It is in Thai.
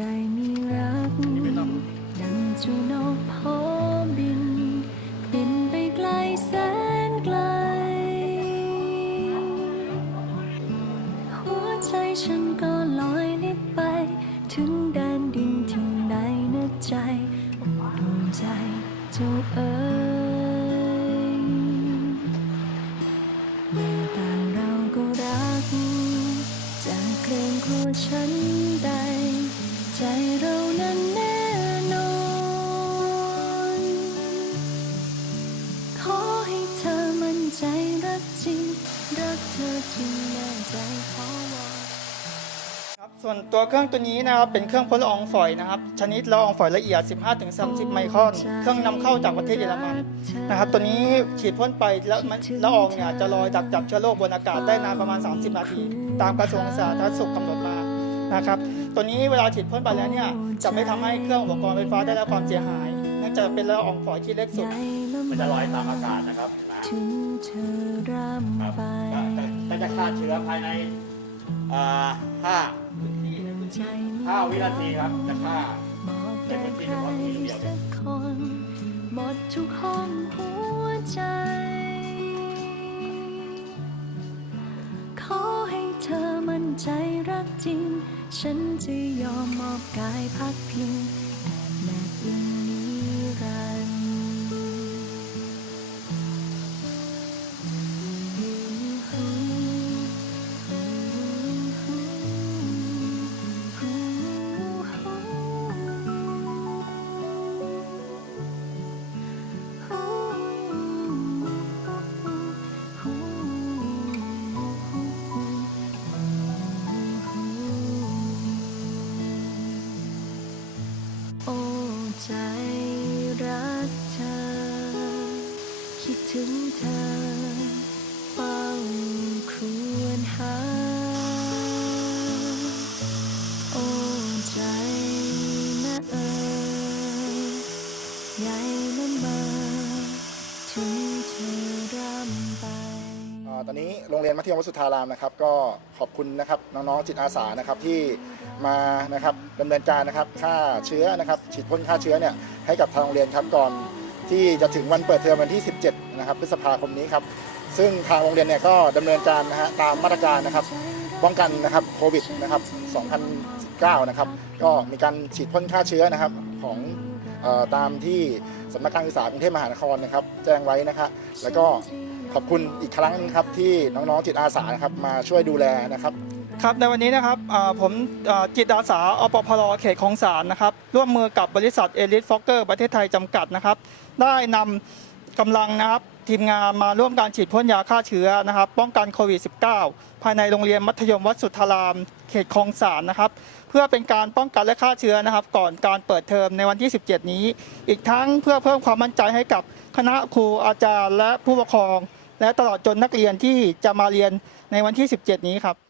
ใจมีรัก ดังจูนกพอบิน บินไปไกลแสนไกล หัวใจฉันก็ลอยลิบไป ถึงแดนดินที่ไหนนะใจโอ้ดวงใจเจ้าเอ๋ยเมื่อต่างเราก็รักจะเกรงกลัวฉัน ใจเรานั้นแน่นอน ขอให้เธอมั่นใจรักจริง รักเธอจริงแน่ใจขอวอน ครับส่วนตัวเครื่องตัวนี้นะครับเป็นเครื่องพ่นละอองฝอยนะครับ ชนิดละอองฝอยละเอียด 15-30 ไมครอน เครื่องนำเข้าจากประเทศเยอรมันนะครับตัวนี้ฉีดพ่นไปแล้วมันละอองเนี่ยจะลอยดักจับเชื้อโรคบนอากาศได้นานประมาณ 30 นาที ตามกระทรวงสาธารณสุขกำหนดมา นะครับตัวนี้เวลาฉีดพ่นไปแล้วเนี่ยจะไม่ทำให้เครื่องอุปกรณ์ไฟฟ้าได้รับความเสียหายเนื่องจากเป็นละอองฝอยที่เล็กสุด มันจะลอยตามอากาศนะครับนะถึงเธอรครับำไปก็จะก็จะฆ่าเชื้อภายในอ่าห้าใจนี้ห้าวินาทีครับจะฆ่าบอกแก่ใครสักคนหมดทุกห้องหัวใจ จริง ฉันจะยอมมอบกายพักพิง ใจรักเธอ คิดถึงเธอเฝ้าควรหา ตอนนี้โรงเรียนมัธยมวัดสุทธารามนะครับ ก็ขอบคุณนะครับน้องๆจิตอาสานะครับที่มานะครับดำเนินการนะครับฆ่าเชื้อนะครับฉีดพ่นฆ่าเชื้อเนี่ยให้กับทางโรงเรียนครับก่อนที่จะถึงวันเปิดเทอมวันที่ 17 นะครับพฤษภาคมนี้ครับซึ่งทางโรงเรียนเนี่ยก็ดำเนินการนะฮะตามมาตรการนะครับป้องกันนะครับโควิดนะครับ 2019 นะครับก็มีการฉีดพ่นฆ่าเชื้อนะครับของ ตามที่สำนักการศึกษากรุงเทพมหานครนะครับ แจ้งไว้นะครับแล้วก็ขอบคุณอีกครั้งหนึงครับที่น้องๆจิตอาสานะครับมาช่วยดูแลนะครับครับในวันนี้นะครับผมจิตอาสาอปพลเขตคลองสารนะครับ ร่วมมือกับบริษัทเอลิทฟอกเกอร์ประเทศไทยจำกัดนะครับ ได้นำกำลังนะครับ ทีมงานมาร่วมการฉีดพ่นยาฆ่าเชื้อนะครับ ป้องกันโควิด -19 ภายในโรงเรียนมัธยมวัดสุทธาราม เขตคลองสานนะครับ เพื่อเป็นการป้องกันและฆ่าเชื้อนะครับ ก่อนการเปิดเทอมในวันที่ 17 นี้ อีกทั้งเพื่อเพิ่มความมั่นใจให้กับคณะครูอาจารย์และผู้ปกครอง และตลอดจนนักเรียนที่จะมาเรียนในวันที่ 17 นี้ครับ